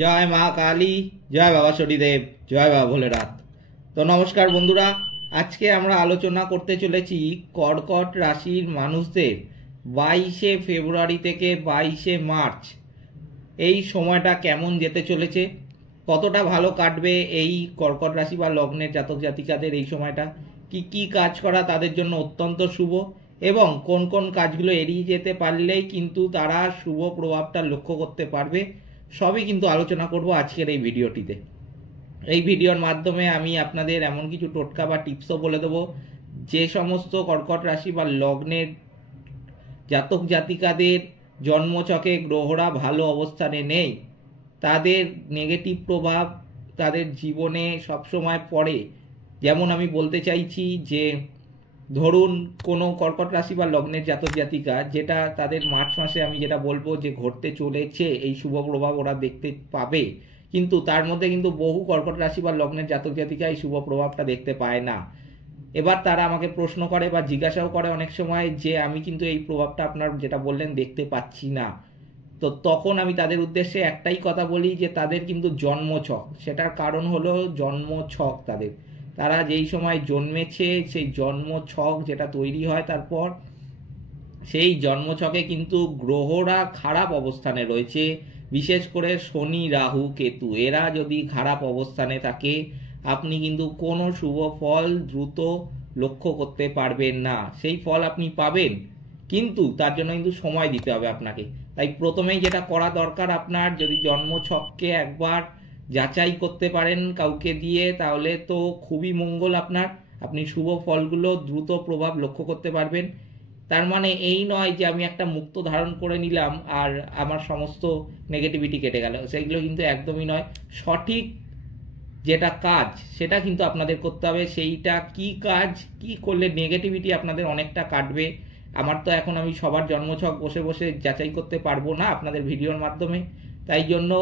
জয় মা কালী, জয় বাবা শনিদেব, জয় বাবা ভোলেনাথ। তো নমস্কার বন্ধুরা, আজকে আমরা আলোচনা করতে চলেছি কর্কট রাশির মানুষদের 22শে ফেব্রুয়ারি থেকে 22শে মার্চ এই সময়টা কেমন যেতে চলেছে, কতটা ভালো কাটবে এই কর্কট রাশি বা লগ্নের জাতক জাতিকাদের এই সময়টা, কি কি কাজ করা তাদের জন্য অত্যন্ত শুভ এবং কোন কোন কাজগুলো এড়িয়ে যেতে পারলেই কিন্তু তারা শুভ প্রভাবটা লক্ষ্য করতে পারবে, সবই কিন্তু আলোচনা করব আজকের এই ভিডিওটিতে। এই ভিডিওর মাধ্যমে আমি আপনাদের এমন কিছু টোটকা বা টিপসও বলে দেবো যে সমস্ত কর্কট রাশি বা লগ্নের জাতক জাতিকাদের জন্মছকে গ্রহরা ভালো অবস্থানে নেই, তাদের নেগেটিভ প্রভাব তাদের জীবনে সবসময় পড়ে। যেমন আমি বলতে চাইছি যে ধরুন কোনো কর্কট রাশি বা লগ্নের জাতক জাতিকা, যেটা তাদের মার্চ মাসে আমি যেটা বলবো যে ঘটতে চলেছে এই শুভ প্রভাব ওরা দেখতে পাবে, কিন্তু তার মধ্যে কিন্তু বহু কর্কট রাশি বা লগ্নের জাতক জাতিকা এই শুভ প্রভাবটা দেখতে পায় না। এবার তারা আমাকে প্রশ্ন করে বা জিজ্ঞাসাও করে অনেক সময় যে আমি কিন্তু এই প্রভাবটা আপনার যেটা বললেন দেখতে পাচ্ছি না। তো তখন আমি তাদের উদ্দেশ্যে একটাই কথা বলি যে তাদের কিন্তু জন্মছক, সেটার কারণ হলো জন্মছক। তারা যেই সময় জন্মেছে সেই জন্মছক যেটা তৈরি হয়, তারপর সেই জন্মছকে কিন্তু গ্রহরা খারাপ অবস্থানে রয়েছে। বিশেষ করে শনি, রাহু, কেতু, এরা যদি খারাপ অবস্থানে থাকে আপনি কিন্তু কোনো শুভ ফল দ্রুত লক্ষ্য করতে পারবেন না। সেই ফল আপনি পাবেন, কিন্তু তার জন্য কিন্তু সময় দিতে হবে আপনাকে। তাই প্রথমেই যেটা করা দরকার, আপনার যদি জন্মছককে একবার যাচাই করতে পারেন কাউকে দিয়ে, তাহলে তো খুবই মঙ্গল আপনার, আপনি শুভ ফলগুলো দ্রুত প্রভাব লক্ষ্য করতে পারবেন। তার মানে এই নয় যে আমি একটা মুক্ত ধারণ করে নিলাম আর আমার সমস্ত নেগেটিভিটি কেটে গেল, সেগুলো কিন্তু একদমই নয়। সঠিক যেটা কাজ সেটা কিন্তু আপনাদের করতে হবে। সেইটা কি কাজ, কি করলে নেগেটিভিটি আপনাদের অনেকটা কাটবে। আমার তো এখন আমি সবার জন্মছক বসে বসে যাচাই করতে পারবো না আপনাদের ভিডিওর মাধ্যমে, তাই জন্য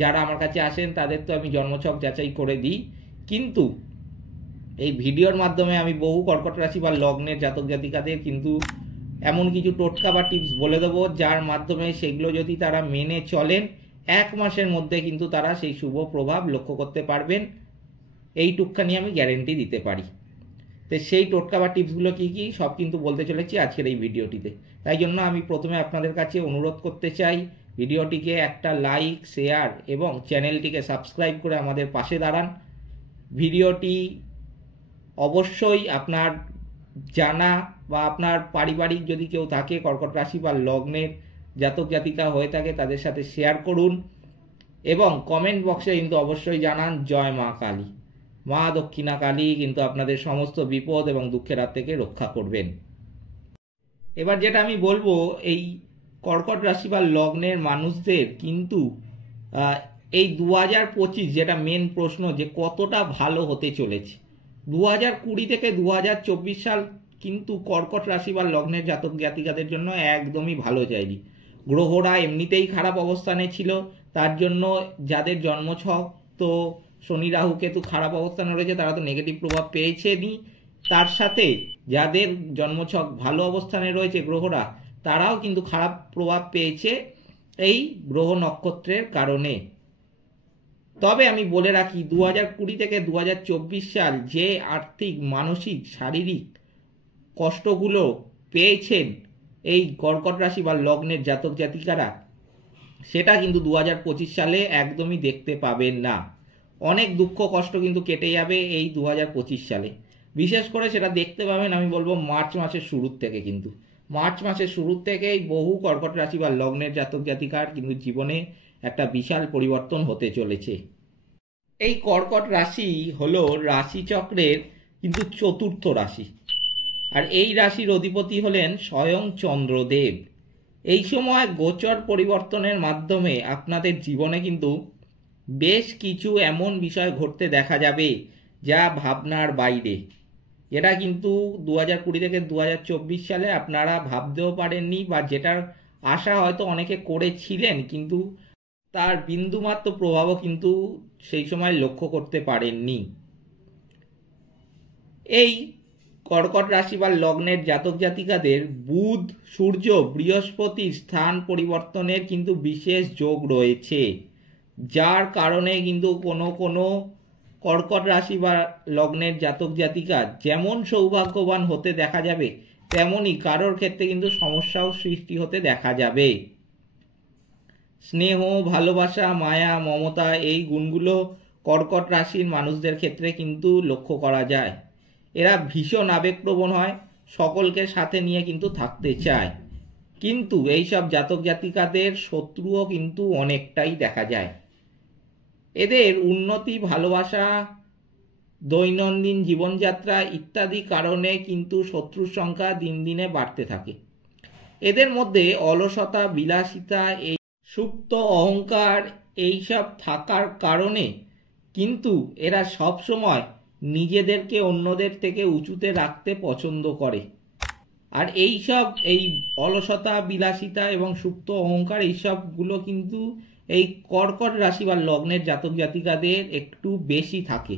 যারা আমার কাছে আসেন তাদের তো আমি জন্মছক যাচাই করে দিই, কিন্তু এই ভিডিওর মাধ্যমে আমি বহু কর্কট রাশি বা লগ্নের জাতক জাতিকাদের কিন্তু এমন কিছু টোটকা বা টিপস বলে দেবো যার মাধ্যমে সেগুলো যদি তারা মেনে চলেন 1 মাসের মধ্যে কিন্তু তারা সেই শুভ প্রভাব লক্ষ্য করতে পারবেন, এইটুকখানি আমি গ্যারেন্টি দিতে পারি। তো সেই টোটকা বা টিপসগুলো কী কী সব কিন্তু বলতে চলেছি আজকের এই ভিডিওটিতে। তাই জন্য আমি প্রথমে আপনাদের কাছে অনুরোধ করতে চাই, ভিডিওটিকে একটা লাইক, শেয়ার এবং চ্যানেলটিকে সাবস্ক্রাইব করে আমাদের পাশে দাঁড়ান। ভিডিওটি অবশ্যই আপনার জানা বা আপনার পারিবারিক যদি কেউ থাকে কর্কট রাশি বা লগ্নের জাতক জাতিকা হয়ে থাকে তাদের সাথে শেয়ার করুন এবং কমেন্ট বক্সে কিন্তু অবশ্যই জানান জয় মা কালী। মা দক্ষিণা কালী কিন্তু আপনাদের সমস্ত বিপদ এবং দুঃখের হাত থেকে রক্ষা করবেন। এবার যেটা আমি বলবো, এই কর্কট রাশি বা লগ্নের মানুষদের কিন্তু এই 2025 যেটা মেন প্রশ্ন যে কতটা ভালো হতে চলেছে। 2020 থেকে 2024 সাল কিন্তু কর্কট রাশি বা লগ্নের জাতক জাতিকাদের জন্য একদমই ভালো যায়নি। গ্রহরা এমনিতেই খারাপ অবস্থানে ছিল, তার জন্য যাদের জন্মছক তো শনি, রাহু, কেতু খারাপ অবস্থানে রয়েছে তারা তো নেগেটিভ প্রভাব পেয়েছেনই, তার সাথে যাদের জন্মছক ভালো অবস্থানে রয়েছে গ্রহরা, তারাও কিন্তু খারাপ প্রভাব পেয়েছে এই গ্রহ নক্ষত্রের কারণে। তবে আমি বলে রাখি 2020 থেকে 2024 সাল যে আর্থিক, মানসিক, শারীরিক কষ্টগুলো পেয়েছেন এই কর্কট রাশি বা লগ্নের জাতক জাতিকারা, সেটা কিন্তু 2025 সালে একদমই দেখতে পাবেন না। অনেক দুঃখ কষ্ট কিন্তু কেটে যাবে এই 2025 সালে। বিশেষ করে সেটা দেখতে পাবেন আমি বলবো মার্চ মাসের শুরুর থেকে। কিন্তু মার্চ মাসের শুরুর থেকেই বহু কর্কট রাশি বা লগ্নের জাতক জাতিকার কিন্তু জীবনে একটা বিশাল পরিবর্তন হতে চলেছে। এই কর্কট রাশি হলো রাশিচক্রের কিন্তু চতুর্থ রাশি, আর এই রাশির অধিপতি হলেন স্বয়ং চন্দ্রদেব। এই সময় গোচর পরিবর্তনের মাধ্যমে আপনাদের জীবনে কিন্তু বেশ কিছু এমন বিষয় ঘটতে দেখা যাবে যা ভাবনার বাইরে। এটা কিন্তু 2020 থেকে 2024 সালে আপনারা ভাবতেও পারেননি, বা যেটার আশা হয়তো অনেকে করেছিলেন কিন্তু তার বিন্দুমাত্র প্রভাবও কিন্তু সেই সময় লক্ষ্য করতে পারেননি। এই কর্কট রাশি বা লগ্নের জাতক জাতিকাদের বুধ, সূর্য, বৃহস্পতির স্থান পরিবর্তনের কিন্তু বিশেষ যোগ রয়েছে। যার কারণে কিন্তু কোনো কোনো কর্কট রাশি বা লগ্নের জাতক জাতিকা যেমন সৌভাগ্যবান হতে দেখা যাবে, তেমনই কারোর ক্ষেত্রে কিন্তু সমস্যাও সৃষ্টি হতে দেখা যাবে। স্নেহ, ভালোবাসা, মায়া, মমতা এই গুণগুলো কর্কট রাশির মানুষদের ক্ষেত্রে কিন্তু লক্ষ্য করা যায়। এরা ভীষণ আবেগপ্রবণ হয়, সকলকে সাথে নিয়ে কিন্তু থাকতে চায়, কিন্তু এইসব জাতক জাতিকাদের শত্রুও কিন্তু অনেকটাই দেখা যায়। এদের উন্নতি, ভালোবাসা, দৈনন্দিন জীবনযাত্রা ইত্যাদি কারণে কিন্তু শত্রুর সংখ্যা দিন দিনে বাড়তে থাকে। এদের মধ্যে অলসতা, বিলাসিতা, এই সুপ্ত অহংকার এইসব থাকার কারণে কিন্তু এরা সব সময় নিজেদেরকে অন্যদের থেকে উঁচুতে রাখতে পছন্দ করে। আর এই অলসতা, বিলাসিতা এবং সুপ্ত অহংকার এইসবগুলো কিন্তু এই কর্কট রাশি বা লগ্নের জাতক জাতিকাদের একটু বেশি থাকে।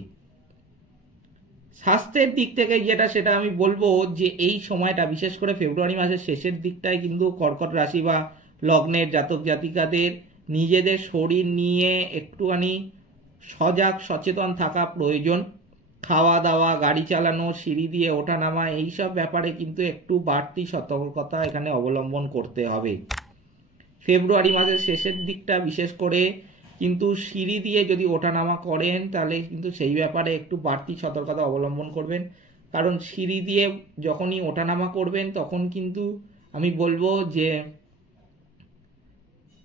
স্বাস্থ্যের দিক থেকে সেটা আমি বলবো যে এই সময়টা, বিশেষ করে ফেব্রুয়ারি মাসের শেষের দিকটায় কিন্তু কর্কট রাশি বা লগ্নের জাতক জাতিকাদের নিজেদের শরীর নিয়ে একটুখানি সজাগ সচেতন থাকা প্রয়োজন। খাওয়া দাওয়া, গাড়ি চালানো, সিঁড়ি দিয়ে ওঠানামা এইসব ব্যাপারে কিন্তু একটু বাড়তি সতর্কতা এখানে অবলম্বন করতে হবে। ফেব্রুয়ারি মাসের শেষের দিকটা বিশেষ করে কিন্তু সিঁড়ি দিয়ে যদি ওঠানামা করেন তাহলে কিন্তু সেই ব্যাপারে একটু বাড়তি সতর্কতা অবলম্বন করবেন। কারণ সিঁড়ি দিয়ে যখনই ওঠানামা করবেন তখন কিন্তু আমি বলবো যে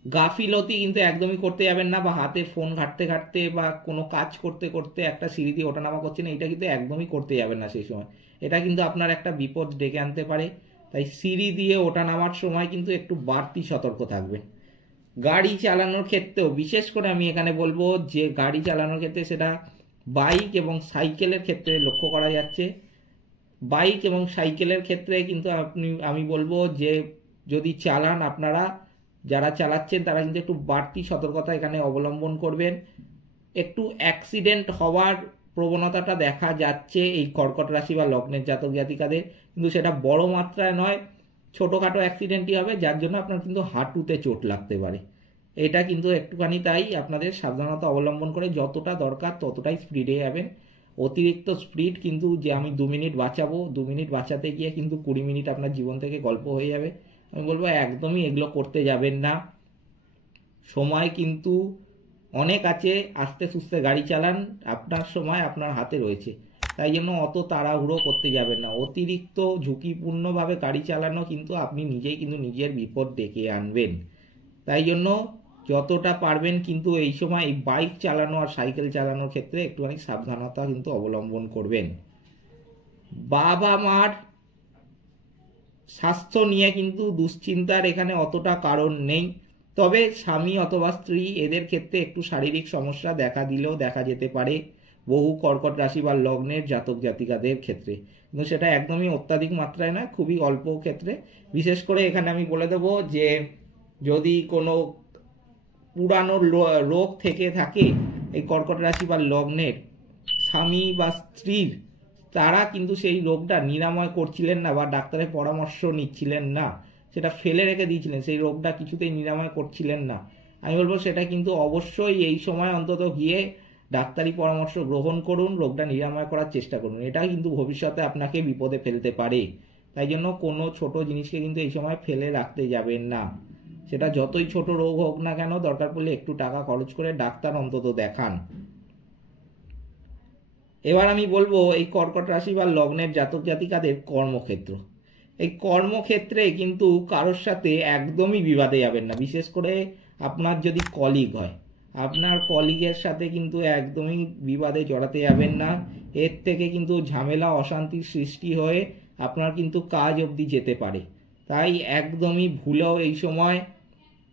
গাফিলতি কিন্তু একদমই করতে যাবেন না, বা হাতে ফোন ঘাঁটতে ঘাঁটতে বা কোনো কাজ করতে করতে একটা সিঁড়ি দিয়ে ওঠানামা করছেন, এটা কিন্তু একদমই করতে যাবেন না সেই সময়। এটা কিন্তু আপনার একটা বিপদ ডেকে আনতে পারে। তাই সিঁড়ি দিয়ে ওঠানামার সময় কিন্তু একটু বাড়তি সতর্ক থাকবেন। গাড়ি চালানোর ক্ষেত্রেও বিশেষ করে আমি এখানে বলবো যে গাড়ি চালানোর ক্ষেত্রে সেটা বাইক এবং সাইকেলের ক্ষেত্রে লক্ষ্য করা যাচ্ছে। বাইক এবং সাইকেলের ক্ষেত্রে কিন্তু আমি বলবো যে যদি চালান, আপনারা যারা চালাচ্ছেন তারা কিন্তু একটু বাড়তি সতর্কতা এখানে অবলম্বন করবেন। একটু অ্যাক্সিডেন্ট হওয়ার প্রবণতাটা দেখা যাচ্ছে এই কর্কট রাশি বা লগ্নের জাতক জাতিকাদের, কিন্তু সেটা বড় মাত্রায় নয়, ছোটোখাটো অ্যাক্সিডেন্টই হবে, যার জন্য আপনার কিন্তু হাঁটুতে চোট লাগতে পারে। এটা কিন্তু একটুখানি তাই আপনাদের সাবধানতা অবলম্বন করে যতটা দরকার ততটাই স্পিডে যাবেন। অতিরিক্ত স্পিড কিন্তু যে আমি 2 মিনিট বাঁচাবো, 2 মিনিট বাঁচাতে গিয়ে কিন্তু 20 মিনিট আপনার জীবন থেকে গল্প হয়ে যাবে। আমি বলবো একদমই এগুলো করতে যাবেন না। সময় কিন্তু অনেক আছে, আস্তে সুস্তে গাড়ি চালান, আপনার সময় আপনার হাতে রয়েছে, তাই জন্য অত তাড়াহুড়ো করতে যাবেন না। অতিরিক্ত ঝুঁকিপূর্ণভাবে গাড়ি চালানো কিন্তু আপনি নিজেই কিন্তু নিজের বিপদ ডেকে আনবেন। তাই জন্য যতটা পারবেন কিন্তু এই সময় এই বাইক চালানো আর সাইকেল চালানোর ক্ষেত্রে একটুখানি সাবধানতা কিন্তু অবলম্বন করবেন। বাবা মার স্বাস্থ্য নিয়ে কিন্তু দুশ্চিন্তার এখানে অতটা কারণ নেই, তবে স্বামী অথবা স্ত্রী এদের ক্ষেত্রে একটু শারীরিক সমস্যা দেখা দিলেও দেখা যেতে পারে বহু কর্কট রাশি বা লগ্নের জাতক জাতিকাদের ক্ষেত্রে, কিন্তু সেটা একদমই অত্যাধিক মাত্রায় নয়, খুবই অল্প ক্ষেত্রে। বিশেষ করে এখানে আমি বলে দেবো যে যদি কোনো পুরানো রোগ থেকে থাকে এই কর্কট রাশি বা লগ্নের স্বামী বা স্ত্রীর, তারা কিন্তু সেই রোগটা নিরাময় করছিলেন না বা ডাক্তারের পরামর্শ নিচ্ছিলেন না, সেটা ফেলে রেখে দিয়েছিলেন, সেই রোগটা কিছুতেই নিরাময় করছিলেন না, আমি বলবো সেটা কিন্তু অবশ্যই এই সময় অন্তত গিয়ে ডাক্তারি পরামর্শ গ্রহণ করুন, রোগটা নিরাময় করার চেষ্টা করুন। এটা কিন্তু ভবিষ্যতে আপনাকে বিপদে ফেলতে পারে। তাই জন্য কোনো ছোট জিনিসকে কিন্তু এই সময় ফেলে রাখতে যাবেন না, সেটা যতই ছোট রোগ হোক না কেন, দরকার পড়লে একটু টাকা খরচ করে ডাক্তার অন্তত দেখান। এবার আমি বলবো এই কর্কট রাশি বা লগ্নের জাতক জাতিকাদের কর্মক্ষেত্র। এই কর্মক্ষেত্রে কিন্তু কারোর সাথে একদমই বিবাদে যাবেন না। বিশেষ করে আপনার যদি কলিগ হয়, আপনার কলিগের সাথে কিন্তু একদমই বিবাদে জড়াতে যাবেন না। এর থেকে কিন্তু ঝামেলা, অশান্তির সৃষ্টি হয়ে আপনার কিন্তু কাজ অবধি যেতে পারে। তাই একদমই ভুলেও এই সময়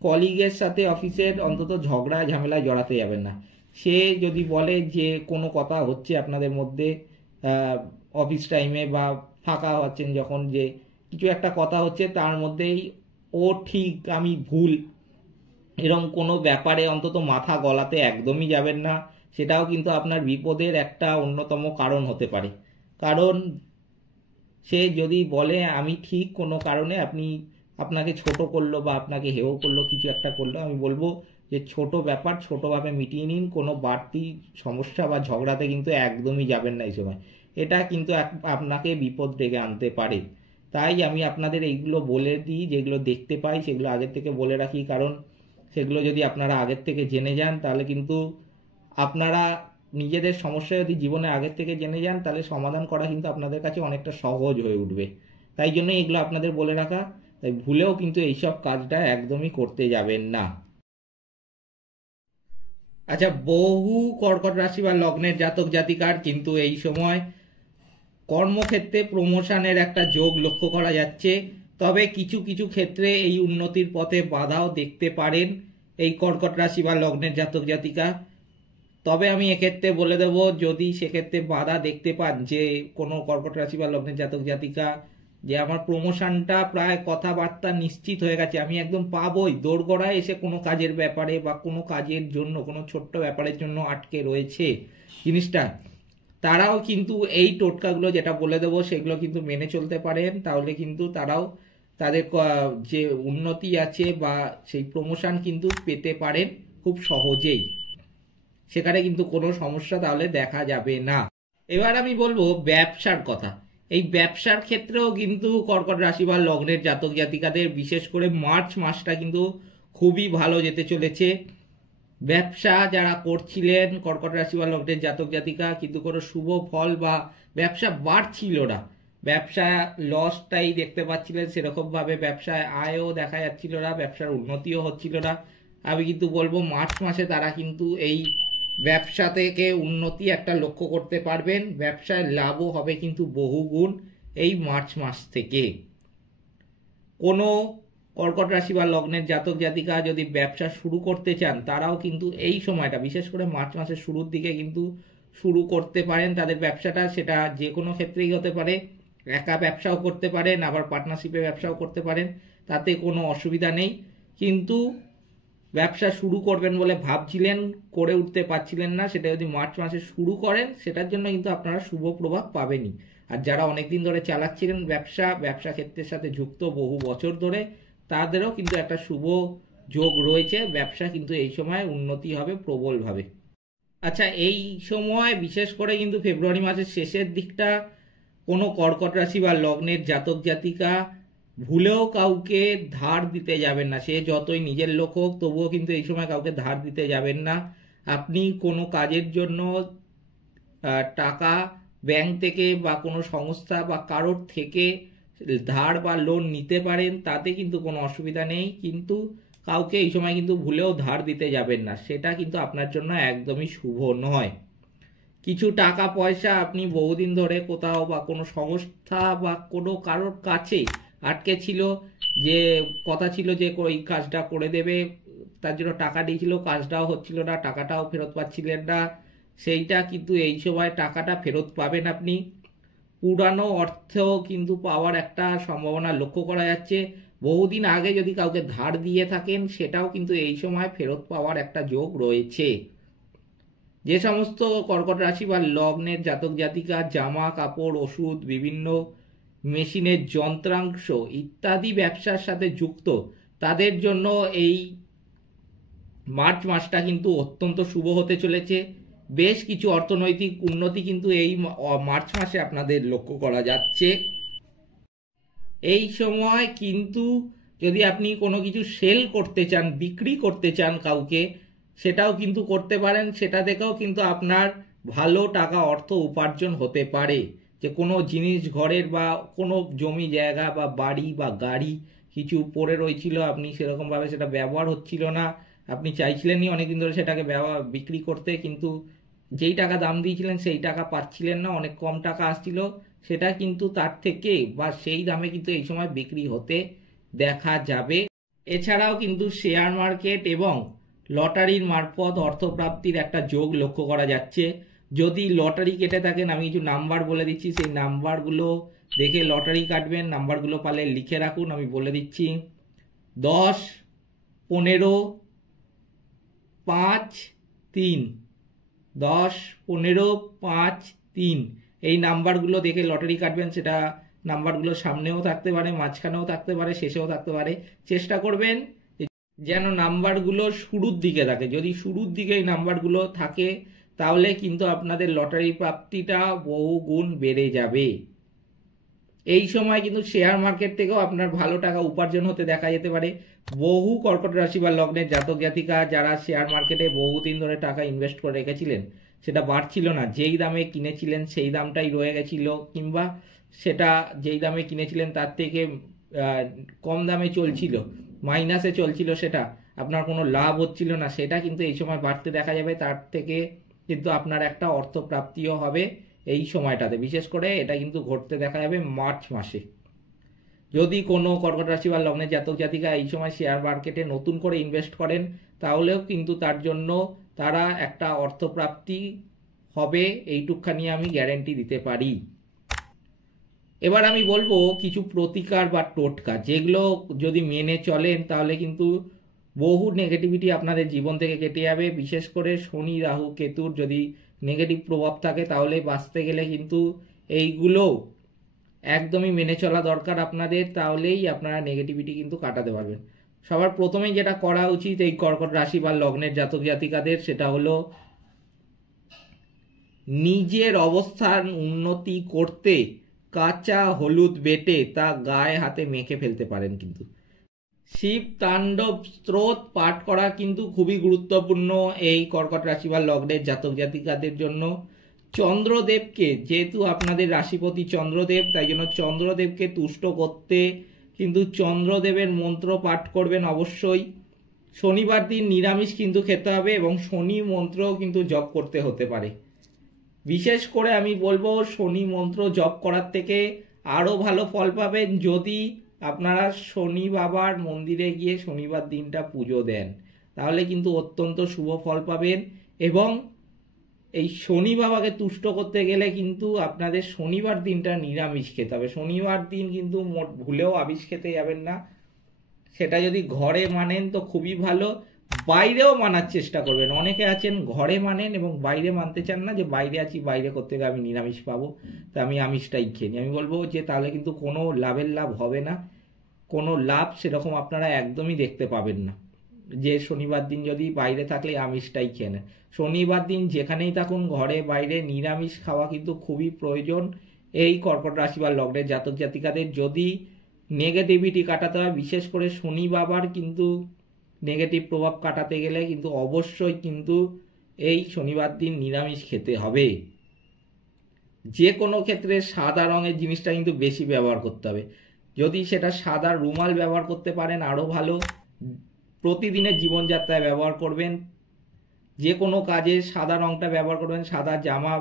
কলিগের সাথে অফিসের অন্তত ঝগড়া ঝামেলায় জড়াতে যাবেন না। সে যদি বলে যে কোনো কথা হচ্ছে আপনাদের মধ্যে অফিস টাইমে বা ফাঁকা হচ্ছেন যখন, যে কিছু একটা কথা হচ্ছে তার মধ্যেই ও ঠিক আমি ভুল, এরকম কোনো ব্যাপারে অন্তত মাথা গলাতে একদমই যাবেন না। সেটাও কিন্তু আপনার বিপদের একটা অন্যতম কারণ হতে পারে। কারণ সে যদি বলে আমি ঠিক, কোনো কারণে আপনাকে ছোট করলো বা আপনাকে হেয় করলো, কিছু একটা করলো, আমি বলবো যে ছোট ব্যাপার ছোটোভাবে মিটিয়ে নিন, কোনো বাড়তি সমস্যা বা ঝগড়াতে কিন্তু একদমই যাবেন না এই সময়। এটা কিন্তু আপনাকে বিপদ ডেকে আনতে পারে। তাই আমি আপনাদের এইগুলো বলে দিই, যেগুলো দেখতে পাই সেগুলো আগের থেকে বলে রাখি, কারণ সেগুলো যদি আপনারা আগের থেকে জেনে যান তাহলে কিন্তু আপনারা নিজেদের সমস্যা যদি জীবনে আগের থেকে জেনে যান তাহলে সমাধান করা কিন্তু আপনাদের কাছে অনেকটা সহজ হয়ে উঠবে। তাই জন্য এগুলো আপনাদের বলে রাখা। তাই ভুলেও কিন্তু এইসব কাজটা একদমই করতে যাবেন না। আচ্ছা, বহু কর্কট রাশি বা লগ্নের জাতক জাতিকার কিন্তু এই সময় কর্মক্ষেত্রে প্রমোশনের একটা যোগ লক্ষ্য করা যাচ্ছে। তবে কিছু কিছু ক্ষেত্রে এই উন্নতির পথে বাধাও দেখতে পারেন এই কর্কট রাশি বা লগ্নের জাতক জাতিকা। তবে আমি এক্ষেত্রে বলে দেব, যদি সেক্ষেত্রে বাধা দেখতে পান যে কোনো কর্কট রাশি বা লগ্নের জাতক জাতিকা যে আমার প্রমোশনটা প্রায় কথাবার্তা নিশ্চিত হয়ে গেছে, আমি একদম পাবই, দোরগোড়ায় এসে কোনো কাজের ব্যাপারে বা কোনো কাজের জন্য কোনো ছোট্ট ব্যাপারের জন্য আটকে রয়েছে জিনিসটা, তারাও কিন্তু এই টোটকাগুলো যেটা বলে দেবো সেগুলো কিন্তু মেনে চলতে পারেন। তাহলে কিন্তু তারাও তাদের যে উন্নতি আছে বা সেই প্রমোশন কিন্তু পেতে পারেন খুব সহজেই। সেখানে কিন্তু কোনো সমস্যা তাহলে দেখা যাবে না। এবার আমি বলবো ব্যবসার কথা। এই ব্যবসার ক্ষেত্রেও কিন্তু কর্কট রাশি বা লগ্নের জাতক জাতিকাদের বিশেষ করে মার্চ মাসটা কিন্তু খুবই ভালো যেতে চলেছে। ব্যবসা যারা করছিলেন কর্কট রাশি বা লগ্নের জাতক জাতিকা, কিন্তু কোনো শুভ ফল বা ব্যবসা বাড়ছিল না, ব্যবসা লসটাই দেখতে পাচ্ছিলেন, সেরকমভাবে ব্যবসায় আয়ও দেখা যাচ্ছিল না, ব্যবসার উন্নতিও হচ্ছিল না। আমি কিন্তু বলবো মার্চ মাসে তারা কিন্তু এই ব্যবসা থেকে উন্নতি একটা লক্ষ্য করতে পারবেন, ব্যবসায় লাভও হবে কিন্তু বহুগুণ এই মার্চ মাস থেকে। কোনো কর্কট রাশি বা লগ্নের জাতক জাতিকা যদি ব্যবসা শুরু করতে চান তারাও কিন্তু এই সময়টা বিশেষ করে মার্চ মাসের শুরুর দিকে কিন্তু শুরু করতে পারেন তাদের ব্যবসাটা। সেটা যে কোনো ক্ষেত্রেই হতে পারে, একা ব্যবসাও করতে পারেন, আবার পার্টনারশিপে ব্যবসাও করতে পারেন, তাতে কোনো অসুবিধা নেই। কিন্তু ব্যবসা শুরু করবেন বলে ভাবছিলেন, করে উঠতে পারছিলেন না, সেটা যদি মার্চ মাসে শুরু করেন সেটার জন্য কিন্তু আপনারা শুভ প্রভাব পাবেনই। আর যারা অনেকদিন ধরে চালাচ্ছিলেন ব্যবসা ক্ষেত্রের সাথে যুক্ত বহু বছর ধরে, তাদেরও কিন্তু একটা শুভ যোগ রয়েছে, ব্যবসা কিন্তু এই সময় উন্নতি হবে প্রবলভাবে। আচ্ছা, এই সময় বিশেষ করে কিন্তু ফেব্রুয়ারি মাসের শেষের দিকটা কোনো কর্কট রাশি বা লগ্নের জাতক জাতিকা ভুলেও কাউকে ধার দিতে যাবেন না। সে যতই নিজের লোক হোক তবুও কিন্তু এই সময় কাউকে ধার দিতে যাবেন না। আপনি কোনো কাজের জন্য টাকা ব্যাংক থেকে বা কোনো সংস্থা বা কারোর থেকে ধার বা লোন নিতে পারেন, তাতে কিন্তু কোনো অসুবিধা নেই। কিন্তু কাউকে এই সময় কিন্তু ভুলেও ধার দিতে যাবেন না, সেটা কিন্তু আপনার জন্য একদমই শুভ নয়। কিছু টাকা পয়সা আপনি বহুদিন ধরে কোথাও বা কোনো সংস্থা বা কোনো কারোর কাছে আটকে ছিল, যে কথা ছিল যে ওই কাজটা করে দেবে, তার জন্য টাকা দিয়েছিল, কাজটাও হচ্ছিল না, টাকাটাও ফেরত পাচ্ছিলেন না, সেইটা কিন্তু এই সময় টাকাটা ফেরত পাবেন আপনি। পুরানো অর্থ কিন্তু পাওয়ার একটা সম্ভাবনা লক্ষ্য করা যাচ্ছে। বহুদিন আগে যদি কাউকে ধার দিয়ে থাকেন সেটাও কিন্তু এই সময় ফেরত পাওয়ার একটা যোগ রয়েছে। যে সমস্ত কর্কট রাশি বা লগ্নের জাতক জাতিকা জামা কাপড়, ওষুধ, বিভিন্ন মেশিনের যন্ত্রাংশ ইত্যাদি ব্যবসার সাথে যুক্ত, তাদের জন্য এই মার্চ মাসটা কিন্তু অত্যন্ত শুভ হতে চলেছে। বেশ কিছু অর্থনৈতিক উন্নতি কিন্তু এই মার্চ মাসে আপনাদের লক্ষ্য করা যাচ্ছে। এই সময় কিন্তু যদি আপনি কোনো কিছু সেল করতে চান, বিক্রি করতে চান কাউকে, সেটাও কিন্তু করতে পারেন। সেটা দেখেও কিন্তু আপনার ভালো টাকা অর্থ উপার্জন হতে পারে। যে কোনো জিনিস ঘরের বা কোনো জমি জায়গা বা বাড়ি বা গাড়ি কিছু পড়ে রয়েছিল, আপনি সেরকমভাবে সেটা ব্যবহার হচ্ছিল না, আপনি চাইছিলেনই অনেকদিন ধরে সেটাকে বিক্রি করতে, কিন্তু যেই টাকা দাম দিয়েছিলেন সেই টাকা পাচ্ছিলেন না, অনেক কম টাকা আসছিল, সেটা কিন্তু তার থেকে বা সেই দামে কিন্তু এই সময় বিক্রি হতে দেখা যাবে। এছাড়াও কিন্তু শেয়ার মার্কেট এবং লটারির মারফত অর্থপ্রাপ্তির একটা যোগ লক্ষ্য করা যাচ্ছে। যদি লটারি কেটে থাকেন, আমি কিছু নাম্বার বলে দিচ্ছি, সেই নাম্বারগুলো দেখে লটারি কাটবেন। নাম্বারগুলো পারলে লিখে রাখুন, আমি বলে দিচ্ছি 10, 15, 5, 3, 10, 15, 5, 3 এই নাম্বারগুলো দেখে লটারি কাটবেন। সেটা নাম্বারগুলো সামনেও থাকতে পারে, মাঝখানেও থাকতে পারে, শেষেও থাকতে পারে। চেষ্টা করবেন যেন নাম্বারগুলো শুরুর দিকে থাকে। যদি শুরুর দিকে এই নাম্বারগুলো থাকে তাহলে কিন্তু আপনাদের লটারি প্রাপ্তিটা বহু গুণ বেড়ে যাবে। এই সময় কিন্তু শেয়ার মার্কেট থেকেও আপনার ভালো টাকা উপার্জন হতে দেখা যেতে পারে। বহু কর্কট রাশি বা লগ্নের জাতক জাতিকা যারা শেয়ার মার্কেটে বহুদিন ধরে টাকা ইনভেস্ট করে রেখেছিলেন, সেটা বাড়ছিল না, যেই দামে কিনেছিলেন সেই দামটাই রয়ে গেছিল, কিংবা সেটা যেই দামে কিনেছিলেন তার থেকে কম দামে চলছিল, মাইনাসে চলছিল, সেটা আপনার কোনো লাভ হচ্ছিল না, সেটা কিন্তু এই সময় বাড়তে দেখা যাবে। তার থেকে কিন্তু আপনার একটা অর্থপ্রাপ্তিও হবে এই সময়টাতে। বিশেষ করে এটা কিন্তু ঘটতে দেখা যাবে মার্চ মাসে। যদি কোনো কর্কট রাশি বা লগ্নের জাতক জাতিকা এই সময় শেয়ার মার্কেটে নতুন করে ইনভেস্ট করেন তাহলেও কিন্তু তার জন্য তারা একটা অর্থপ্রাপ্তি হবে, এইটুকখানি আমি গ্যারেন্টি দিতে পারি। এবার আমি বলবো কিছু প্রতিকার বা টোটকা, যেগুলো যদি মেনে চলেন তাহলে কিন্তু বহু নেগেটিভিটি আপনাদের জীবন থেকে কেটে যাবে। বিশেষ করে শনি রাহু কেতুর যদি নেগেটিভ প্রভাব থাকে তাহলে বাঁচতে গেলে কিন্তু এইগুলো একদমই মেনে চলা দরকার আপনাদের, তাহলেই আপনারা নেগেটিভিটি কিন্তু কাটাতে পারবেন। সবার প্রথমেই যেটা করা উচিত এই কর্কট রাশি বা লগ্নের জাতক জাতিকাদের, সেটা হলো নিজের অবস্থান উন্নতি করতে কাঁচা হলুদ বেটে তা গায়ে হাতে মেখে ফেলতে পারেন। কিন্তু শিব তাণ্ডব স্তোত্র পাঠ করা কিন্তু খুবই গুরুত্বপূর্ণ এই কর্কট রাশি বা লগ্নের জাতক জাতিকাদের জন্য। চন্দ্রদেবকে, যেহেতু আপনাদের রাশিপতি চন্দ্রদেব, তাই জন্য চন্দ্রদেবকে তুষ্ট করতে কিন্তু চন্দ্রদেবের মন্ত্র পাঠ করবেন অবশ্যই। শনিবার দিন নিরামিষ কিন্তু খেতে হবে এবং শনি মন্ত্রও কিন্তু জপ করতে হতে পারে। বিশেষ করে আমি বলবো শনি মন্ত্র জপ করার থেকে আরও ভালো ফল পাবেন যদি আপনারা শনি বাবার মন্দিরে গিয়ে শনিবার দিনটা পুজো দেন, তাহলে কিন্তু অত্যন্ত শুভ ফল পাবেন। এবং এই শনি বাবাকে তুষ্ট করতে গেলে কিন্তু আপনাদের শনিবার দিনটা নিরামিষ খেতে হবে। শনিবার দিন কিন্তু ভুলেও আমিষ খেতে যাবেন না। সেটা যদি ঘরে মানেন তো খুবই ভালো, বাইরেও মানার চেষ্টা করবেন। অনেকে আছেন ঘরে মানেন এবং বাইরে মানতে চান না, যে বাইরে আছি, বাইরে করতে গেলে আমি নিরামিষ পাবো, তা আমি আমিষটাই খেয়ে নিই। আমি বলবো যে তাহলে কিন্তু কোনো লাভ হবে না, কোনো লাভ সেরকম আপনারা একদমই দেখতে পাবেন না। যে শনিবার দিন যদি বাইরে থাকলে আমিষটাই খেয়ে নেন। শনিবার দিন যেখানেই থাকুন, ঘরে বাইরে নিরামিষ খাওয়া কিন্তু খুবই প্রয়োজন এই কর্কট রাশি বা লগ্নের জাতক জাতিকাদের। যদি নেগেটিভিটি কাটাতে হয়, বিশেষ করে শনি বাবার কিন্তু নেগেটিভ প্রভাব কাটাতে গেলে কিন্তু অবশ্যই কিন্তু এই শনিবার দিন নিরামিষ খেতে হবে। যে কোনো ক্ষেত্রে সাদা রঙের জিনিসটা কিন্তু বেশি ব্যবহার করতে হবে। যদি সেটা সাদা রুমাল ব্যবহার করতে পারেন আরও ভালো। প্রতিদিনের জীবনযাত্রায় ব্যবহার করবেন, যে কোনো কাজে সাদা রঙটা ব্যবহার করবেন। সাদা জামা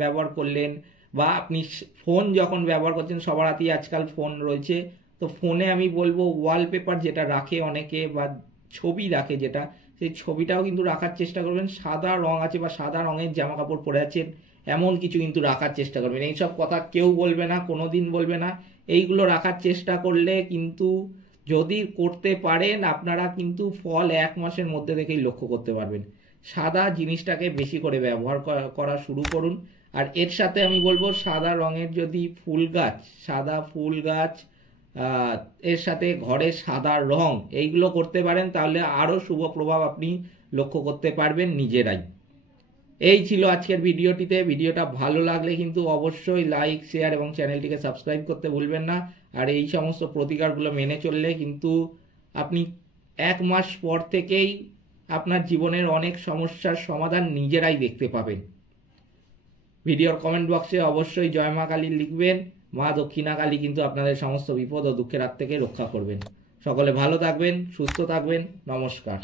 ব্যবহার করলেন, বা আপনি ফোন যখন ব্যবহার করছেন, সবার হাতেই আজকাল ফোন রয়েছে, তো ফোনে আমি বলবো ওয়ালপেপার যেটা রাখে অনেকে, বা ছবি রাখে যেটা, সেই ছবিটাও কিন্তু রাখার চেষ্টা করবেন। সাদা রং আছে বা সাদা রঙের জামা কাপড় পরে আছেন এমন কিছু কিন্তু রাখার চেষ্টা করবেন। এইসব কথা কেউ বলবে না, কোনো দিন বলবে না। এইগুলো রাখার চেষ্টা করলে কিন্তু যদি করতে পারেন আপনারা কিন্তু ফল 1 মাসের মধ্যে থেকেই লক্ষ্য করতে পারবেন। সাদা জিনিসটাকে বেশি করে ব্যবহার করা শুরু করুন। আর এর সাথে আমি বলবো সাদা রঙের যদি ফুল গাছ, সাদা ফুল গাছ, এর সাথে ঘরে সাদা রং, এইগুলো করতে পারেন তাহলে আরও শুভ প্রভাব আপনি লক্ষ্য করতে পারবেন নিজেরাই। এই ছিল আজকের ভিডিওটিতে। ভিডিওটা ভালো লাগলে কিন্তু অবশ্যই লাইক, শেয়ার এবং চ্যানেলটিকে সাবস্ক্রাইব করতে ভুলবেন না। আর এই সমস্ত প্রতিকারগুলো মেনে চললে কিন্তু আপনি 1 মাস পর থেকেই আপনার জীবনের অনেক সমস্যার সমাধান নিজেরাই দেখতে পাবেন। ভিডিওর কমেন্ট বক্সে অবশ্যই জয় মা কালী লিখবেন। মা দক্ষিণা কালী কিন্তু আপনাদের সমস্ত বিপদ ও দুঃখের হাত থেকে রক্ষা করবেন। সকলে ভালো থাকবেন, সুস্থ থাকবেন। নমস্কার।